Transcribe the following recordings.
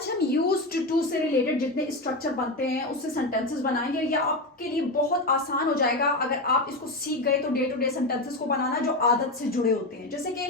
आज हम used to से रिलेटेड जितने स्ट्रक्चर बनते हैं उससे सेंटेंसेस बनाएंगे। ये आपके लिए बहुत आसान हो जाएगा अगर आप इसको सीख गए तो डे टू डे सेंटेंसेस को बनाना जो आदत से जुड़े होते हैं। जैसे कि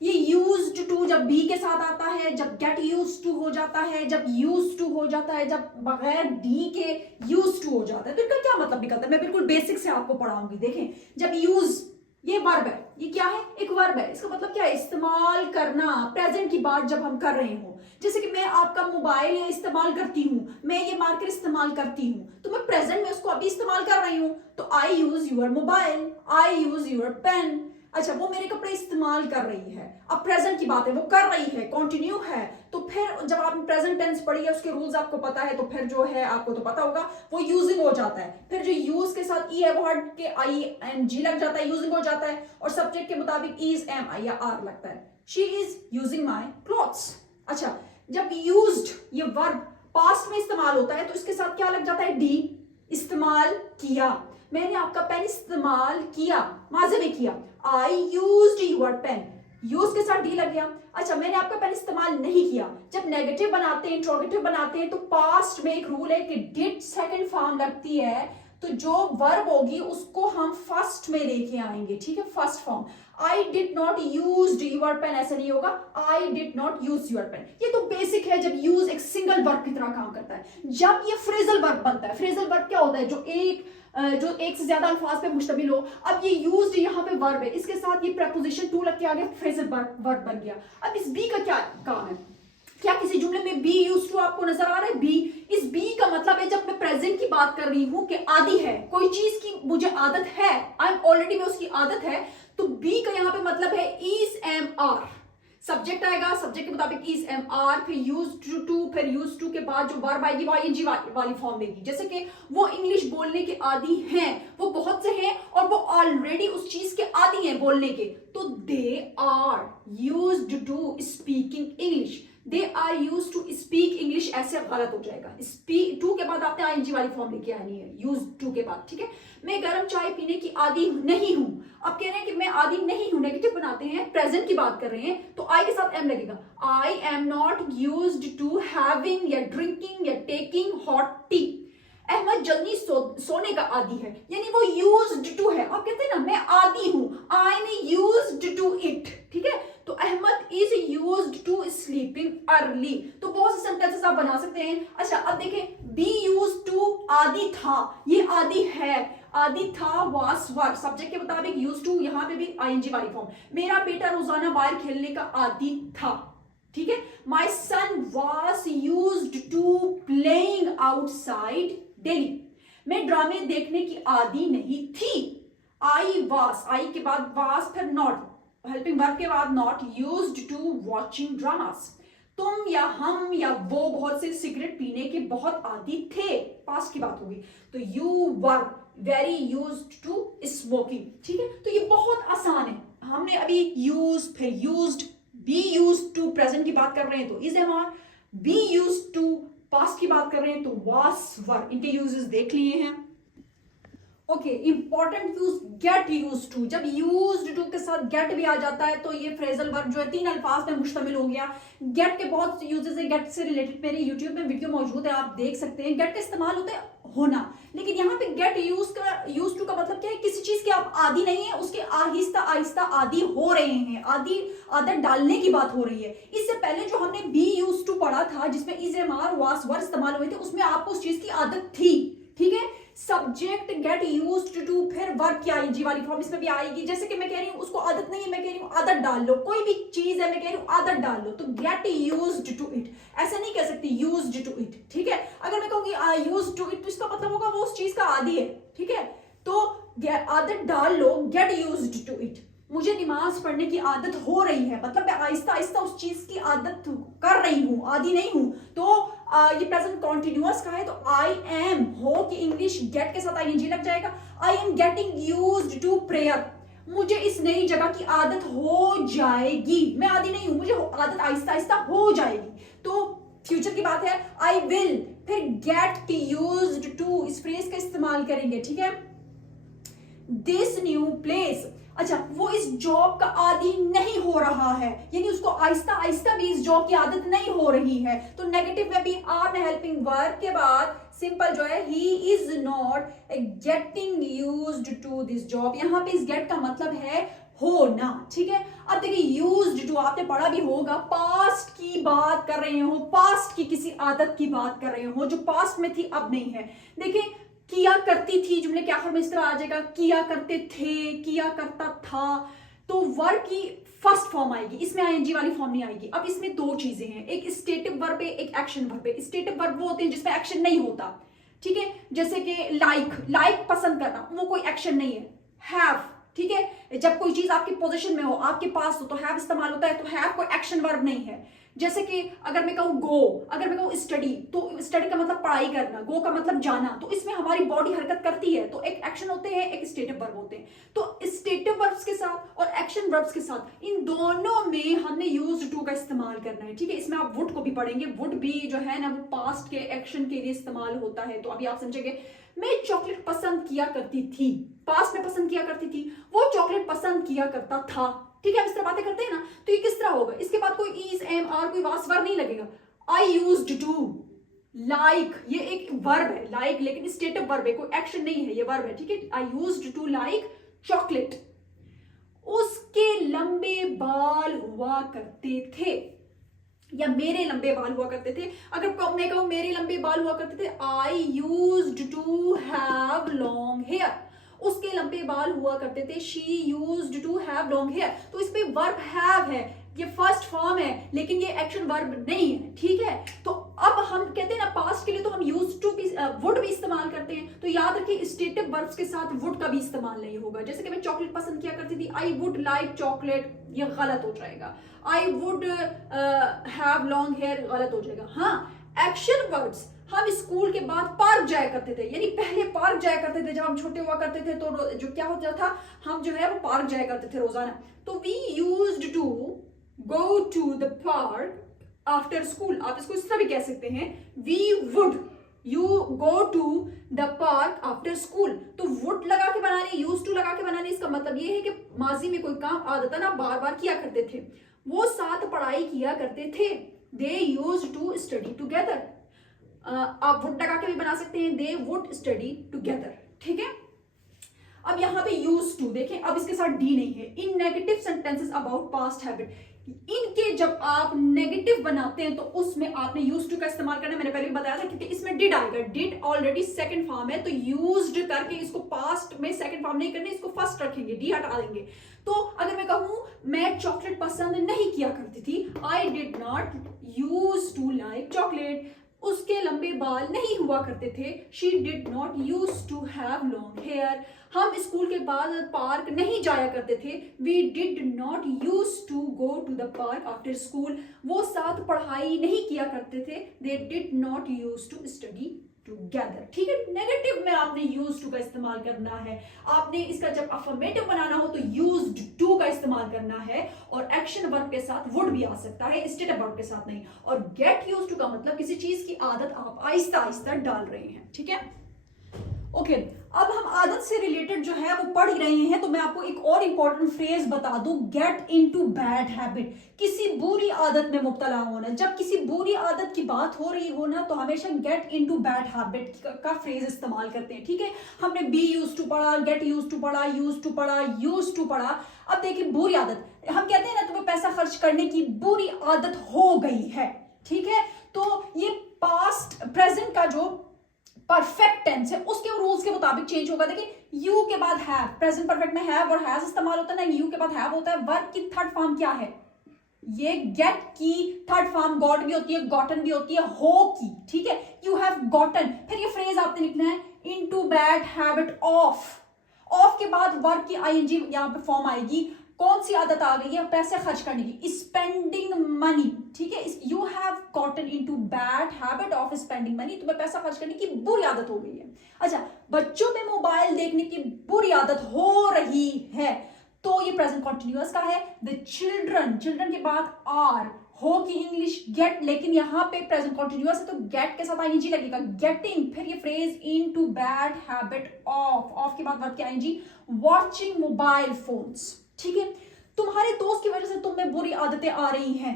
ये यूज्ड टू जब बी के साथ आता है, जब गेट यूज्ड टू हो जाता है, जब यूज्ड टू हो जाता है, जब बगैर डी के यूज्ड टू हो जाता है, तो इनका क्या मतलब निकलता है। मैं बिल्कुल बेसिक से आपको पढ़ाऊंगी। देखें, जब यूज, ये वर्ब है, ये क्या है, एक वर्ब है। इसका मतलब क्या है, इस्तेमाल करना, प्रेजेंट की बात जब हम कर रहे हो। जैसे कि मैं आपका मोबाइल इस्तेमाल करती हूँ, मैं ये मार्कर इस्तेमाल करती हूँ, तो मैं प्रेजेंट में उसको अभी इस्तेमाल कर रही हूँ, तो I use your mobile, I use your pen. अच्छा, वो मेरे कपड़े इस्तेमाल कर रही है, अब प्रेजेंट की बात है, वो कर रही है, कंटिन्यू है। तो फिर जब आपने प्रेजेंट टेंस पढ़ी है, उसके रूल्स आपको पता है, तो फिर जो है आपको तो पता होगा वो यूजिंग हो जाता है। फिर जो यूज के साथ ई है वो हट के आई एन जी लग जाता है, यूजिंग हो जाता है। और सब्जेक्ट के मुताबिक इज, एम, आई या आर लगता है। She is using my clothes. अच्छा, जब यूज्ड ये वर्ब पास्ट में इस्तेमाल होता है तो इसके साथ क्या लग जाता है, डी, इस्तेमाल किया। मैंने आपका पेन इस्तेमाल किया, माजे में किया, I used your pen, use के साथ डी लग गया। अच्छा, मैंने आपका पेन इस्तेमाल नहीं किया। जब नेगेटिव बनाते हैं, इंट्रोगेटिव बनाते हैं, तो पास्ट में एक रूल है कि डिड सेकंड फॉर्म लगती है तो जो वर्ब होगी उसको हम फर्स्ट में लेके आएंगे। ठीक है, first form. I did not use your pen, ऐसा नहीं होगा, I did not use your pen. ये तो बेसिक है जब यूज एक सिंगल वर्ब की तरह काम करता है। जब ये फ्रेजल वर्ब बनता है, फ्रेजल वर्ब क्या होता है, जो एक से ज्यादा अल्फाज पे मुश्तमिल हो। अब ये यूज्ड यहाँ पे वर्ब है, इसके साथ ये प्रेपोजिशन टू लग के आगे फ्रेजल वर्ब बन गया। अब इस बी का क्या काम है, क्या किसी जुमले में बी यूज टू आपको नजर आ रहा है, बी। इस बी का मतलब है जब मैं प्रेजेंट की बात कर रही हूं कि आदि है, कोई चीज की मुझे आदत है, आई एम ऑलरेडी में उसकी आदत है, तो बी का यहां पे मतलब है इज, एम, आर। सब्जेक्ट आएगा, सब्जेक्ट के मुताबिक इज, एम, आर, फिर यूज टू, फिर यूज टू के बाद जो वर्ब आएगी वो आईएनजी वाली फॉर्म लेगी। जैसे कि वो इंग्लिश बोलने के आदी हैं, वो बहुत से हैं और वो ऑलरेडी उस चीज के आदी हैं बोलने के, तो they are used to speaking English. They are use to speak English, ऐसे गलत हो जाएगा। स्पीक टू के बाद आपने आईएनजी वाली फॉर्म लेके आनी है, यूज टू के बाद। ठीक है, मैं गर्म चाय पीने की आदी नहीं हूं। अब कह रहे हैं कि मैं आदी नहीं हूं, नेगेटिव बनाते हैं, प्रेजेंट की बात कर रहे हैं, तो आई के साथ एम लगेगा। I am not used to having या ड्रिंकिंग या टेकिंग हॉट टी। अहमद जल्दी सोने का आदी है, यानी वो यूज्ड टू है। आप कहते हैं ना मैं आदी हूं, I am used to it. ठीक है, तो Ahmed is used to sleeping early. तो बहुत से सेंटेंसेस आप बना सकते हैं। अच्छा, अब देखें, बी यूज्ड टू आदी था, ये आदी है, आदि था वास वर्ब, सब्जेक्ट के मुताबिक यूज टू, यहां पे भी आईएनजी वाली फॉर्म। मेरा बेटा रोजाना बाहर खेलने का आदी था। ठीक है, my son was used to playing outside daily. मैं ड्रामे देखने की आदी नहीं थी। आई वाज, आई के बाद वाज, फिर नॉट, हेल्पिंग वर्ब के बाद not, used to watching dramas. तुम या हम या वो बहुत से सिगरेट पीने के बहुत आदी थे, पास्ट की बात होगी, तो you were very used to smoking. ठीक है, तो ये बहुत आसान है। हमने अभी यूज, फिर used, be used to present की बात कर रहे हैं तो is, am, are, be used to past की बात कर रहे हैं तो वास वर, इनके यूजेस देख लिए हैं। Okay, important use, get use to. जब यूज्ड टू के साथ गेट भी आ जाता है तो ये फ्रेजल वर्ब जो है 3 अल्फाज में मुश्तमिल हो गया। गेट के बहुत यूजेस है, गेट से रिलेटेड मेरे यूट्यूब में वीडियो मौजूद है, आप देख सकते हैं। गेट का इस्तेमाल होता है होना, लेकिन यहाँ पे गेट यूज टू का मतलब क्या है, किसी चीज के आप आदी नहीं है, उसके आहिस्ता आहिस्ता आदी हो रहे हैं, आदत डालने की बात हो रही है। इससे पहले जो हमने बी यूज टू पढ़ा था जिसमें इज, एम, आर, वास, वर इस्तेमाल हुए थे, उसमें आपको उस चीज की आदत थी। ठीक है, सब्जेक्ट गेट यूज्ड टू, फिर वर्ब की आईएनजी वाली फॉर्म इसमें भी आएगी। जैसे कि मैं कह रही हूं उसको आदत नहीं है, मैं कह रही हूं आदत डाल लो, कोई भी चीज है मैं कह रही हूं आदत डाल लो, तो गेट यूज्ड टू इट, ऐसा नहीं कह सकती यूज्ड टू इट। ठीक है, अगर मैं कहूंगी आई यूज्ड टू इट तो इसका मतलब होगा वो उस चीज का आदी है। ठीक है, तो आदत डाल लो, गेट यूज्ड टू इट। मुझे नमाज पढ़ने की आदत हो रही है, मतलब मैं आहिस्ता आहिस्ता उस चीज की आदत कर रही हूं, आदी नहीं हूं। तो ये प्रेजेंट कॉन्टिन्यूअस का है, तो आई एम हो कि इंग्लिश गेट के साथ आईएनजी लग जाएगा। I am getting used to prayer. मुझे इस नई जगह की आदत हो जाएगी, मैं आदी नहीं हूं, मुझे आदत आहिस्ता आहिस्ता हो जाएगी। तो फ्यूचर की बात है, आई विल, फिर गेट यूज्ड टू, इस फ्रेज का इस्तेमाल करेंगे। ठीक है, दिस न्यू प्लेस, अच्छा, वो इस जॉब का आदी नहीं हो रहा है, यानी उसको आहिस्ता आहिस्ता भी इस जॉब की आदत नहीं हो रही है। तो नेगेटिव में भी आर में हेल्पिंग वर्ब के बाद सिंपल जो है he is not getting used to this job. यहां पे इस गेट का मतलब है होना, ठीक है। अब देखिए यूज्ड टू आपने पढ़ा भी होगा, पास्ट की बात कर रहे हो, पास्ट की किसी आदत की बात कर रहे हो जो पास्ट में थी अब नहीं है। देखिए किया करती थी, जुमले के आखिर में इस तरह आ जाएगा किया करते थे, किया करता था, तो वर्ब की फर्स्ट फॉर्म आएगी, इसमें आईएनजी वाली फॉर्म नहीं आएगी। अब इसमें दो चीजें हैं, एक स्टेटिव वर्ब है, एक एक्शन वर्ब है। स्टेटिव वर्ब वो होते हैं जिसमें एक्शन नहीं होता, ठीक है, जैसे कि लाइक पसंद करना, वो कोई एक्शन नहीं है। हैव, ठीक है, जब कोई चीज आपकी पोजीशन में हो, आपके पास हो, तो हैव इस्तेमाल होता है, तो हैव कोई एक्शन वर्ब नहीं है। जैसे कि अगर मैं कहूँ गो, अगर मैं कहूँ स्टडी, तो स्टडी का मतलब पढ़ाई करना, गो का मतलब जाना, तो इसमें हमारी बॉडी हरकत करती है, तो एक एक्शन होते हैं, एक स्टेटिव वर्ब होते हैं। तो स्टेटिव वर्ब्स के साथ और एक्शन वर्ब्स के साथ इन दोनों में हमने यूज्ड टू का इस्तेमाल करना है, ठीक है। इसमें आप वुड को भी पढ़ेंगे, वुड भी जो है ना वो पास्ट के एक्शन के लिए इस्तेमाल होता है। तो अभी आप समझेंगे मैं चॉकलेट पसंद किया करती थी, पास्ट में पसंद किया करती थी, वो चॉकलेट पसंद किया करता था, ठीक है। इस तरह बातें करते हैं ना, तो ये किस तरह होगा, इसके बाद कोई इज एम आर कोई वास वर्ब नहीं लगेगा। आई यूज्ड टू लाइक, ये एक वर्ब है लाइक, लेकिन स्टेटिव वर्ब है, कोई एक्शन नहीं है, ये वर्ब है, ठीक है। I used to like chocolate. उसके लंबे बाल हुआ करते थे, या मेरे लंबे बाल हुआ करते थे। अगर मैं कहूं मेरे लंबे बाल हुआ करते थे, I used to have long hair. उसके लंबे बाल हुआ करते थे, she used to have long hair. तो इसमें वर्ब हैव है, ये फर्स्ट फॉर्म है, लेकिन ये एक्शन वर्ब नहीं है, ठीक है। तो अब हम कहते हैं ना पास्ट के लिए तो हम यूज टू भी वुड भी इस्तेमाल करते हैं, तो याद रखिए स्टेटिव वर्ब्स के साथ वुड का भी इस्तेमाल नहीं होगा। जैसे कि मैं चॉकलेट पसंद किया करती थी, आई वुड लाइक चॉकलेट, ये गलत हो जाएगा। I would have long hair, गलत हो जाएगा। हाँ, एक्शन वर्ब्स, हम स्कूल के बाद पार्क जाया करते थे, यानी पहले पार्क जाया करते थे, जब हम छोटे हुआ करते थे तो जो क्या होता था, हम जो है वो पार्क जाया करते थे रोजाना। तो we used to go to the park after school. आप इसको इस तरह भी कह सकते हैं, we would you go to the park after school. तो वुड लगा के बनाने, यूज टू लगा के बनाने, इसका मतलब ये है कि माजी में कोई काम आदतन आप बार बार किया करते थे। वो साथ पढ़ाई किया करते थे, दे यूज टू स्टडी टूगेदर। आप वुड लगा के भी बना सकते हैं, दे वुड स्टडी टूगेदर, ठीक है। अब यहां पे यूज टू देखें, अब इसके साथ डी नहीं है। In negative sentences about past habit, इनके जब आप नेगेटिव बनाते हैं तो उसमें आपने यूज टू का इस्तेमाल करना, मैंने पहले भी बताया था, क्योंकि इसमें डिड आएगा। डिड ऑलरेडी सेकंड फॉर्म है, तो यूज्ड करके इसको पास्ट में सेकंड फॉर्म नहीं करने, इसको फर्स्ट रखेंगे, डी हटा देंगे। तो अगर मैं कहूं मैं चॉकलेट पसंद नहीं किया करती थी, I did not use to like chocolate. उसके लंबे बाल नहीं हुआ करते थे, she did not use to have long hair. हम स्कूल के बाद पार्क नहीं जाया करते थे, we did not use to go to the park after school. वो साथ पढ़ाई नहीं किया करते थे, they did not use to study together, ठीक है। नेगेटिव में आपने यूज टू का इस्तेमाल करना है। आपने इसका जब अफर्मेटिव बनाना हो तो यूज्ड टू का इस्तेमाल करना है, और एक्शन वर्ब के साथ वुड भी आ सकता है, स्टेटिव वर्ब के साथ नहीं। और गेट यूज्ड टू का मतलब किसी चीज की आदत आप आहिस्ता आहिस्ता डाल रहे हैं, ठीक है। ओके, अब हम आदत से रिलेटेड जो है वो पढ़ ही रहे हैं, तो मैं आपको एक और इंपॉर्टेंट फ्रेज बता दूं, गेट इनटू बैड हैबिट, किसी बुरी आदत में मुब्तला होना। जब किसी बुरी आदत की बात हो रही हो ना, तो हमेशा गेट इनटू बैड हैबिट का फ्रेज इस्तेमाल करते हैं, ठीक है। हमने बी यूज टू पढ़ा, गेट यूज टू पढ़ा, यूज टू पढ़ा, यूज टू पढ़ा। अब देखिए बुरी आदत, हम कहते हैं ना तुम्हें पैसा खर्च करने की बुरी आदत हो गई है, ठीक है। तो ये पास्ट प्रेजेंट का जो परफेक्ट टेंस है उसके रूल्स के मुताबिक चेंज होगा। देखिए यू के बाद हैव, प्रेजेंट परफेक्ट में हैव और हैज इस्तेमाल होता है ना, यू के बाद हैव होता है। वर्ब की थर्ड फॉर्म क्या है, ये गेट की थर्ड फॉर्म गॉट भी होती है, गॉटन भी होती है, हो की, ठीक है। यू हैव गॉटन, फिर ये फ्रेज आपने लिखना है into bad habit of. Of के बाद वर्ब की आईएनजी यहां पे फॉर्म आएगी। कौन सी आदत आ गई है, पैसे खर्च करने की, स्पेंडिंग मनी, ठीक है। You have gotten into bad habit of spending money, तुम्हें पैसा खर्च करने की बुरी आदत हो गई है। अच्छा, बच्चों में मोबाइल देखने की बुरी आदत हो रही है, तो ये प्रेजेंट कॉन्टिन्यूअस का है। द चिल्ड्रन, चिल्ड्रन के बाद आर हो की इंग्लिश गेट, लेकिन यहाँ पे प्रेजेंट कॉन्टिन्यूअस है तो गेट के साथ आईएनजी लगेगा, गेटिंग। फिर ये phrase into bad habit of, of के बाद वर्ब की आईएनजी, वॉचिंग मोबाइल फोन्स। ठीक है, तुम्हारे दोस्त की वजह से तुम में बुरी आदतें आ रही हैं।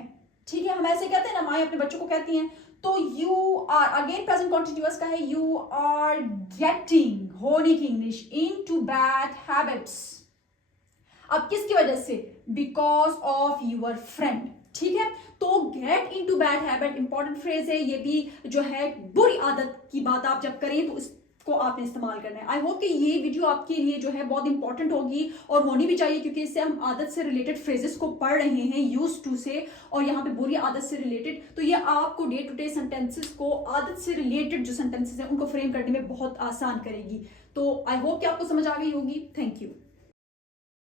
ठीक है, हम ऐसे कहते हैं ना, माएं अपने बच्चों को कहती हैं। तो you are, again present continuous का है, यू आर गेटिंग, होने की English, into bad habits. अब किसकी वजह से? Because of your friend. ठीक है, तो get into bad habit important phrase है, ये भी जो है बुरी आदत की बात आप जब करें तो इसको आपने इस्तेमाल करना है। आई होप कि ये वीडियो आपके लिए जो है बहुत इंपॉर्टेंट होगी और होनी भी चाहिए, क्योंकि इससे हम आदत से रिलेटेड फ्रेजेस को पढ़ रहे हैं, यूज टू से, और यहाँ पे बुरी आदत से रिलेटेड। तो ये आपको डे टू डे सेंटेंसेस को, आदत से रिलेटेड जो सेंटेंसेस हैं उनको फ्रेम करने में बहुत आसान करेगी। तो आई होप कि आपको समझ आ गई होगी। Thank you.